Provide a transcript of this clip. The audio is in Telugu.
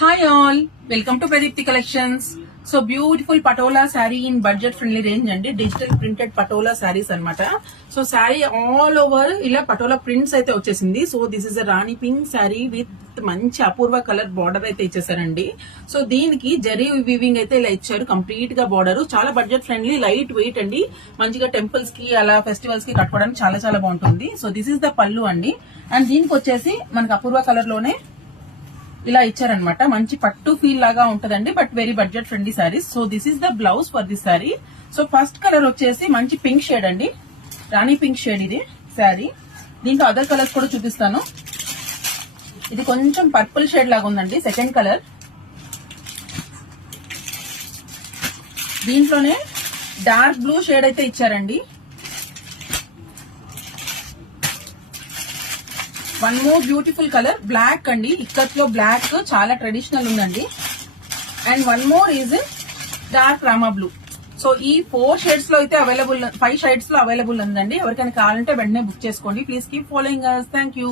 Hi all, welcome to Pradipti Collections. So beautiful patola saree in budget friendly range and digital printed patola sarees anamata. So saree all over ila patola prints aithe vachesindi. So this is a Rani pink saree with manchi apurva color border aithe ichesarandi. So deeniki jari weaving aithe ila icharu complete ga border chaala budget friendly light weight andi manchiga temples ki ala festivals ki kattukodaniki chaala baaguntundi. So this is the pallu andi and deeniki vachesi manaki apurva color lone ఇలా ఇచ్చారనమాట. మంచి పట్టు ఫీల్ లాగా ఉంటదండి, but very budget friendly saris. So this is the blouse for this sari. So first colour వచ్చేసి మంచి పింక్ షేడ్ అండి, రాణి పింక్ షేడ్ ఇది సారీ. దీంట్లో అదర్ కలర్స్ కూడా చూపిస్తాను. ఇది కొంచెం పర్పుల్ షేడ్ లాగా ఉందండి సెకండ్ కలర్. దీంట్లోనే డార్క్ బ్లూ షేడ్ అయితే ఇచ్చారండి. One more beautiful colour black అండి, ఇక్కత్లో బ్లాక్ చాలా ట్రెడిషనల్ ఉందండి. And one more is dark రామా బ్లూ. సో ఈ 4 షేడ్స్ లో అయితే అవైలబుల్, 5 షేడ్స్ లో అవైలబుల్ ఉందండి. ఎవరికైనా కావాలంటే వెంటనే బుక్ చేసుకోండి. Please keep following us. Thank you.